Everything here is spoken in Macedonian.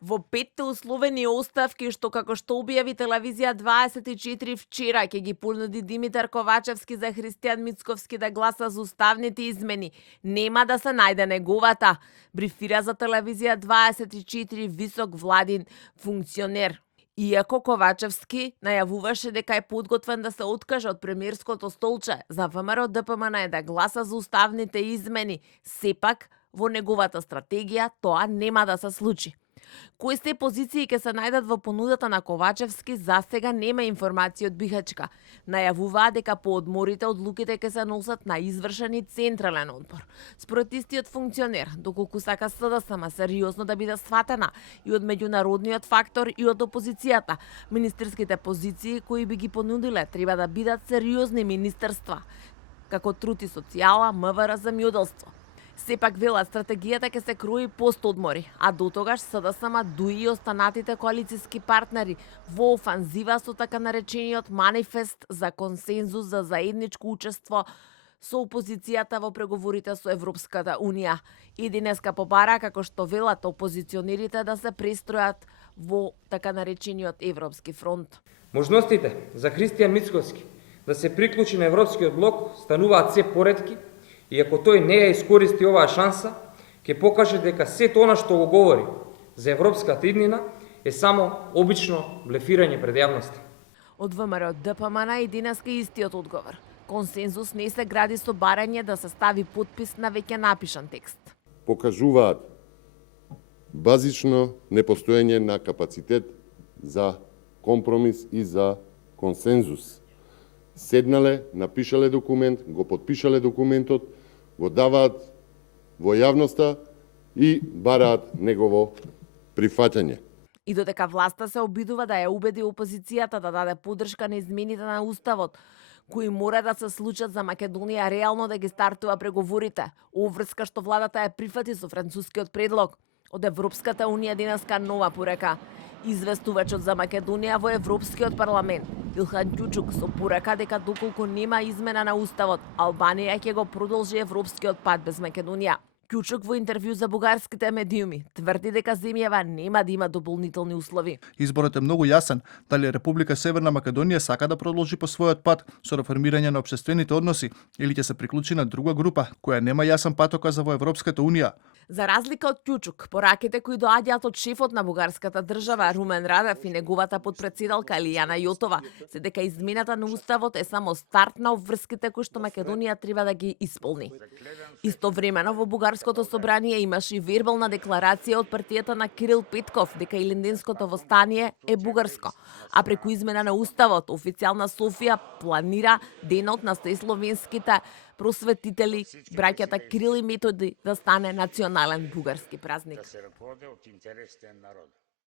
Во петте условени оставки што како што објави телевизија 24 вчера ќе ги понуди Димитар Ковачевски за Христијан Мицковски да гласа за уставните измени, нема да се најде неговата, брифира за телевизија 24 висок владин функционер. Иако Ковачевски најавуваше дека е подготвен да се откаже од премиерското столче, за ВМРО ДПМН е да гласа за уставните измени, сепак во неговата стратегија тоа нема да се случи. Кои се позиции ќе се најдат во понудата на Ковачевски, за сега нема информации од Бихачка. Најавуваа дека по одморите одлуките ќе се носат на извршени централен одбор. Според истиот функционер, доколку сака СДСМ сериозно да биде сватена и од меѓународниот фактор и од опозицијата, министерските позиции кои би ги понудиле треба да бидат сериозни министерства, како труд и социјала, МВР за мјоделство. Сепак велат стратегијата ќе се крои постодмори, а до тогаш СДСМ дуи и останатите коалициски партнери во офанзива со така наречениот манифест за консензус за заедничко учество со опозицијата во преговорите со Европската Унија. И денеска побара, како што велат опозиционерите, да се пристројат во така наречениот Европски фронт. Можностите за Христијан Мицковски да се приклучи на Европскиот блок стануваат се поретки, и ако тој не ја искористи оваа шанса, ќе покаже дека сето она што го говори за европската иднина е само обично блефирање пред јавноста. Од ВМРО ДПМН и денеска истиот одговор. Консензус не се гради со барање да се стави подпис на веќе напишан текст. Покажуваат базично непостоење на капацитет за компромис и за консензус. Седнале, напишале документ, го подпишале документот, го даваат во јавноста и бараат негово прифаќање. И додека власта се обидува да ја убеди опозицијата да даде поддршка на измените на уставот, кои мора да се случат за Македонија реално да ги стартува преговорите, обврска што владата ја прифати со францускиот предлог. Од Европската Унија денеска нова порека. Известувачот за Македонија во Европскиот парламент, Илхан Кјучук, со порека дека доколку нема измена на уставот, Албанија ќе го продолжи европскиот пат без Македонија. Кјучук во интервју за бугарските медиуми тврди дека земјава нема да има дополнителни услови. Изборот е многу јасен, дали Република Северна Македонија сака да продолжи по својот пат со реформирање на општествените односи или ќе се приклучи на друга група која нема јасен патоказ во Европската Унија. За разлика од Кјучук, пораките кои доаѓаат од шефот на бугарската држава Румен Радев и неговата подпредседалка Илијана Јотова се дека измената на уставот е само старт на обврските кои што Македонија треба да ги исполни. Истовремено во бугарското собрание имаше и вербална декларација од партијата на Кирил Петков дека Илинденското востание е бугарско, а преку измена на уставот официјална Софија планира денот на словенските просветители, браќата Кирил и Методи, да стане национален бугарски празник.